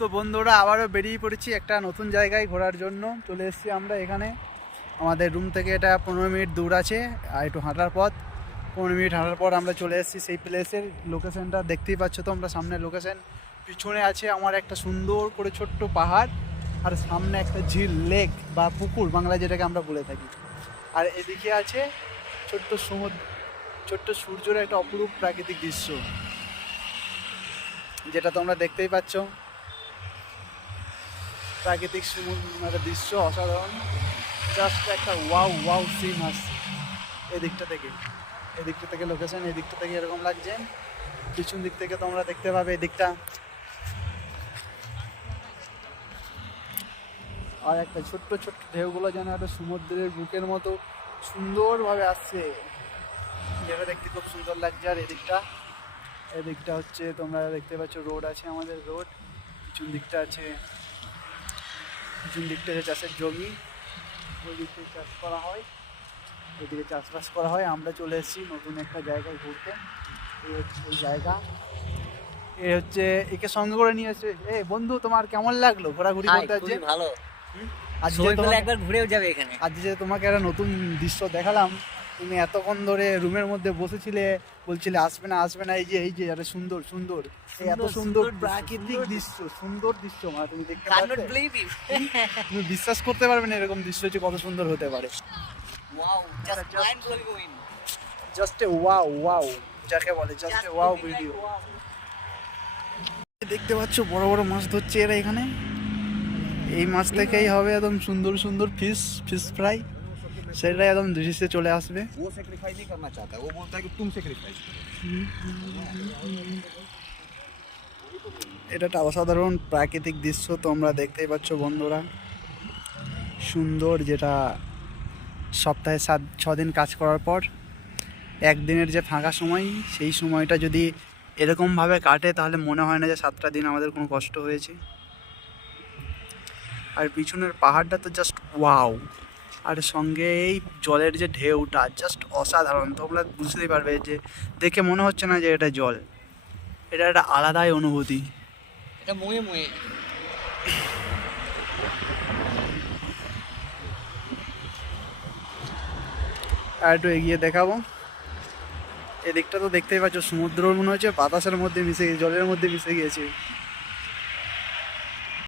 তো বন্ধুরা আবারও বেরিয়ে পড়েছি একটা নতুন জায়গায় ঘোরার জন্য। চলে এসেছি আমরা এখানে। আমাদের রুম থেকে এটা 15 মিনিট দূর আছে, আর একটু হাঁটার পথ। 15 মিনিট হাঁটার পর আমরা চলে এসেছি সেই প্লেসের। লোকেশনটা দেখতেই পাচ্ছ তো আমরা, সামনে লোকেশন। পিছনে আছে আমার একটা সুন্দর করে ছোট্ট পাহাড়, আর সামনে একটা ঝিল, লেক বা পুকুর বাংলায় যেটাকে আমরা বলে থাকি। আর এদিকে আছে ছোট্ট সমুদ্র, ছোট্ট সূর্যের একটা অপরূপ প্রাকৃতিক দৃশ্য, যেটা তোমরা দেখতেই পাচ্ছ। প্রাকৃতিক একটা দৃশ্য অসাধারণ, জাস্ট একটা ওয়াও ওয়াও সিন আসছে এদিকটা থেকে। এদিকটা থেকে লোকেশন, এদিকটা থেকে এরকম লাগছে। পিছন দিক থেকে তোমরা দেখতে পাবে এদিকটা। আর একটা ছোট্ট ছোট্ট ঢেউগুলো যেন একটা সমুদ্রের বুকের মতো সুন্দরভাবে আসছে, যেটা দেখতে খুব সুন্দর লাগছে। আর এদিকটা হচ্ছে তোমরা দেখতে পাচ্ছ রোড আছে, আমাদের রোড। পিছন দিকটা আছে চাষের জমি, ওই দিক থেকে চাষ করা হয়, ওইদিকে চাষবাস করা হয়। আমরা চলে এসেছি নতুন একটা জায়গায় ঘুরতে। এই হচ্ছে ওই জায়গা। এ হচ্ছে একে সঙ্গে করে নিয়ে এসে। বন্ধু, তোমার কেমন লাগলো ঘোরাঘুরি করতে? খুবই ভালো। একবার ঘুরেও যাবে এখানে। আজ যে তোমাকে একটা নতুন দৃশ্য দেখালাম, তুমি এতক্ষণ ধরে রুমের মধ্যে বসেছিলে, বলছিলে আসবে না, এই যে আরে সুন্দর সুন্দর, এত সুন্দর প্রাকৃতিক দৃশ্য, সুন্দর দৃশ্য, মানে তুমি দেখতে পারবে, তুমি বিশ্বাস করতে পারবে না এরকম দৃশ্য যে কত সুন্দর হতে পারে। জাস্ট এ ওয়াও ওয়াও, যাকে বলে জাস্ট এ ওয়াও ভিডিও। দেখতে পাচ্ছ বড় বড় মাছ ধরছে এরা এখানে। এই মাছ থেকেই হবে একদম সুন্দর সুন্দর ফিশ ফ্রাই, সেটাই একদম দৃশ্যে চলে আসবে। এটা একটা অসাধারণ প্রাকৃতিক দৃশ্য তোমরা দেখতেই পাচ্ছ বন্ধুরা, সুন্দর, যেটা সপ্তাহে 6 দিন কাজ করার পর একদিনের যে ফাঁকা সময়, সেই সময়টা যদি এরকমভাবে কাটে তাহলে মনে হয় না যে 7টা দিন আমাদের কোনো কষ্ট হয়েছে। আর পিছনের পাহাড়টা তো জাস্ট ওয়াও, আর সঙ্গে এই জলের যে ঢেউটা জাস্ট অসাধারণ। তোমরা বুঝতেই পারবে যে দেখে মনে হচ্ছে না যে এটা জল, এটা একটা আলাদাই অনুভূতি। এটা মুয়ে মুয়ে। আর একটু এগিয়ে দেখাবো, এদিকটা তো দেখতেই পাচ্ছ সমুদ্র মনে হচ্ছে বাতাসের মধ্যে মিশে গিয়েছে, জলের মধ্যে মিশে গিয়েছে।